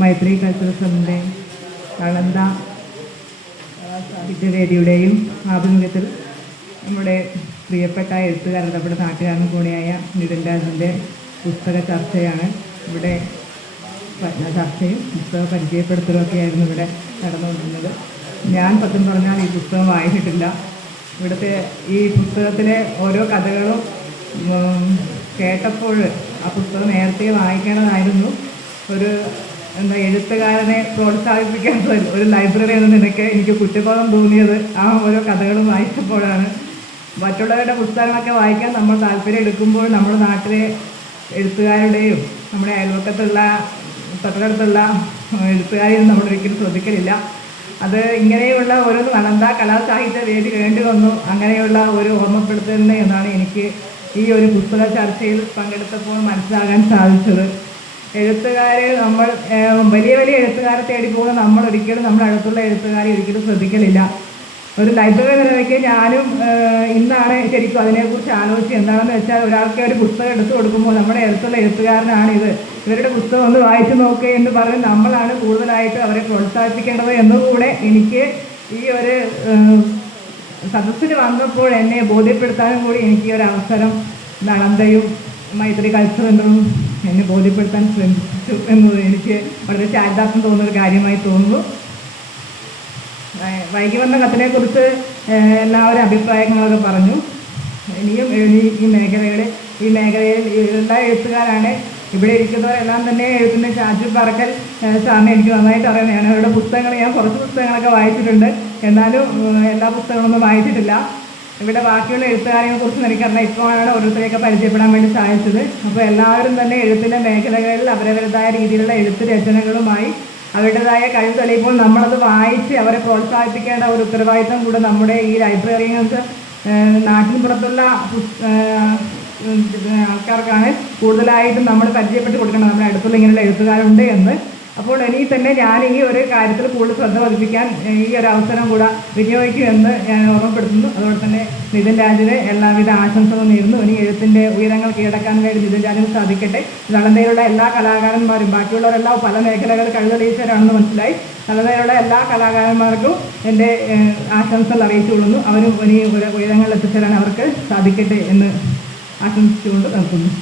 മൈത്രി cultural സെൻ്ററിൻ്റെ Nalanda സാഹിത്യവേദിയുടെയും ആഭിമുഖ്യത്തിൽ നമ്മുടെ പ്രിയപ്പെട്ട എഴുത്തുകാരൻ, നമ്മുടെ നാട്ടുകാരൻ കൂടിയായ നിതിൻ രാജിൻ്റെ പുസ്തക ചർച്ചയാണ് ഇവിടെ. ചർച്ചയും പുസ്തക പരിചയപ്പെടുത്തലൊക്കെ ആയിരുന്നു ഇവിടെ നടന്നുകൊണ്ടിരുന്നത്. ഞാൻ സത്യം പറഞ്ഞാൽ ഈ പുസ്തകം വായിച്ചിട്ടില്ല. ഇവിടുത്തെ ഈ പുസ്തകത്തിലെ ഓരോ കഥകളും കേട്ടപ്പോൾ ആ പുസ്തകം നേരത്തെ വായിക്കേണ്ടതായിരുന്നു. ഒരു എഴുത്തുകാരനെ പ്രോത്സാഹിപ്പിക്കാത്ത ഒരു ലൈബ്രറി എന്ന നിലയ്ക്ക് എനിക്ക് കുറ്റബോധം തോന്നിയത് ആ ഓരോ കഥകളും വായിച്ചപ്പോഴാണ്. മറ്റുള്ളവരുടെ പുസ്തകങ്ങളൊക്കെ വായിക്കാൻ നമ്മൾ താല്പര്യം എടുക്കുമ്പോൾ നമ്മുടെ നാട്ടിലെ എഴുത്തുകാരുടെയും നമ്മുടെ അയൽവക്കത്തുള്ള തൊട്ടടുത്തുള്ള എഴുത്തുകാരെയും നമ്മൾ ഒരിക്കലും ശ്രദ്ധിക്കലില്ല. അത് ഇങ്ങനെയുള്ള ഒരു നളന്ദ കലാസാഹിത്യ വേദി വേണ്ടി വന്നു, അങ്ങനെയുള്ള ഒരു ഓർമ്മപ്പെടുത്തലിന് എന്നാണ് എനിക്ക് ഈ ഒരു പുസ്തക ചർച്ചയിൽ പങ്കെടുത്തപ്പോൾ മനസ്സിലാകാൻ സാധിച്ചത്. എഴുത്തുകാരെ നമ്മൾ വലിയ വലിയ എഴുത്തുകാരെ തേടി പോകുന്ന നമ്മൾ ഒരിക്കലും നമ്മുടെ അടുത്തുള്ള എഴുത്തുകാരെ ഒരിക്കലും ശ്രദ്ധിക്കലില്ല. ഒരു ലൈബ്രറി നിലയ്ക്ക് ഞാനും ഇന്നാണ് ശരിക്കും അതിനെക്കുറിച്ച് ആലോചിച്ച്. എന്താണെന്ന് വെച്ചാൽ, ഒരാൾക്ക് ഒരു പുസ്തകം എടുത്തു കൊടുക്കുമ്പോൾ നമ്മുടെ അടുത്തുള്ള എഴുത്തുകാരനാണിത്, ഇവരുടെ പുസ്തകം ഒന്ന് വായിച്ചു നോക്കുക എന്ന് പറഞ്ഞ് നമ്മളാണ് കൂടുതലായിട്ട് അവരെ പ്രോത്സാഹിപ്പിക്കേണ്ടത് എന്നുകൂടെ എനിക്ക് ഈ ഒരു സദസ്സിന് വന്നപ്പോൾ എന്നെ ബോധ്യപ്പെടുത്താനും കൂടി എനിക്ക് ഒരു അവസരം നളന്ദയും മൈത്രി കൾച്ചറും എന്നെ ബോധ്യപ്പെടുത്താൻ ശ്രമിച്ചു എന്നത് എനിക്ക് വളരെ ചാരിതാർത്ഥ്യം തോന്നുന്നൊരു കാര്യമായി തോന്നുന്നു. വൈകി വന്ന കത്തിനെക്കുറിച്ച് എല്ലാവരും അഭിപ്രായങ്ങളൊക്കെ പറഞ്ഞു. ഇനിയും ഈ മേഖലയിൽ എല്ലാ എഴുത്തുകാരാണ് ഇവിടെ ഇരിക്കുന്നവരെല്ലാം തന്നെ എഴുതുന്ന ഷാജു പറക്കൽ സാറിനെ എനിക്ക് നന്നായിട്ട് അറിയുന്നതാണ്. അവരുടെ പുസ്തകങ്ങൾ ഞാൻ കുറച്ച് പുസ്തകങ്ങളൊക്കെ വായിച്ചിട്ടുണ്ട്, എന്നാലും എല്ലാ പുസ്തകങ്ങളൊന്നും വായിച്ചിട്ടില്ല. ഇവിടെ ബാക്കിയുള്ള എഴുത്തുകാരെ കുറിച്ച് എനിക്കറിയാം. ഇപ്പോഴാണ് ഓരോരുത്തരെയൊക്കെ പരിചയപ്പെടാൻ വേണ്ടി സാധിച്ചത്. അപ്പോൾ എല്ലാവരും തന്നെ എഴുത്തിൻ്റെ മേഖലകളിൽ അവരവരുടേതായ രീതിയിലുള്ള എഴുത്ത് രചനകളുമായി അവരുടേതായ കഴിവ് തെളിയിപ്പോൾ നമ്മളത് വായിച്ച് അവരെ പ്രോത്സാഹിപ്പിക്കേണ്ട ഒരു ഉത്തരവാദിത്വം കൂടെ നമ്മുടെ ഈ ലൈബ്രറികൾക്ക് നാട്ടിൻ പുറത്തുള്ള ആൾക്കാർക്കാണ് കൂടുതലായിട്ടും നമ്മൾ പരിചയപ്പെട്ട് കൊടുക്കണം, നമ്മുടെ അടുത്തുള്ള ഇങ്ങനെയുള്ള എഴുത്തുകാരുണ്ട് എന്ന്. അപ്പോൾ ഇനി തന്നെ ഞാൻ ഈ ഒരു കാര്യത്തിൽ കൂടുതൽ ശ്രദ്ധ പതിപ്പിക്കാൻ ഈ ഒരു അവസരം കൂടെ വിനിയോഗിക്കുമെന്ന് ഞാൻ ഓർമ്മപ്പെടുത്തുന്നു. അതുപോലെ തന്നെ നിതിൻ രാജിന് എല്ലാവിധ ആശംസകളും നേരുന്നു. ഇനി എഴുത്തിൻ്റെ ഉയരങ്ങൾ കീഴടക്കാൻ വേണ്ടി നിതിൻ രാജിന് സാധിക്കട്ടെ. നളന്ദയിലുള്ള എല്ലാ കലാകാരന്മാരും, ബാക്കിയുള്ളവരെല്ലാം പല മേഖലകൾ കഴിവുതെളിയിച്ചവരാണെന്ന് മനസ്സിലായി. നളന്ദയിലുള്ള എല്ലാ കലാകാരന്മാർക്കും എൻ്റെ ആശംസകൾ അറിയിച്ചുകൊള്ളുന്നു. അവരും ഇനി ഉയരങ്ങളിൽ എത്തിച്ചേരാൻ അവർക്ക് സാധിക്കട്ടെ എന്ന് ആശംസിച്ചുകൊണ്ട് നിർത്തുന്നു.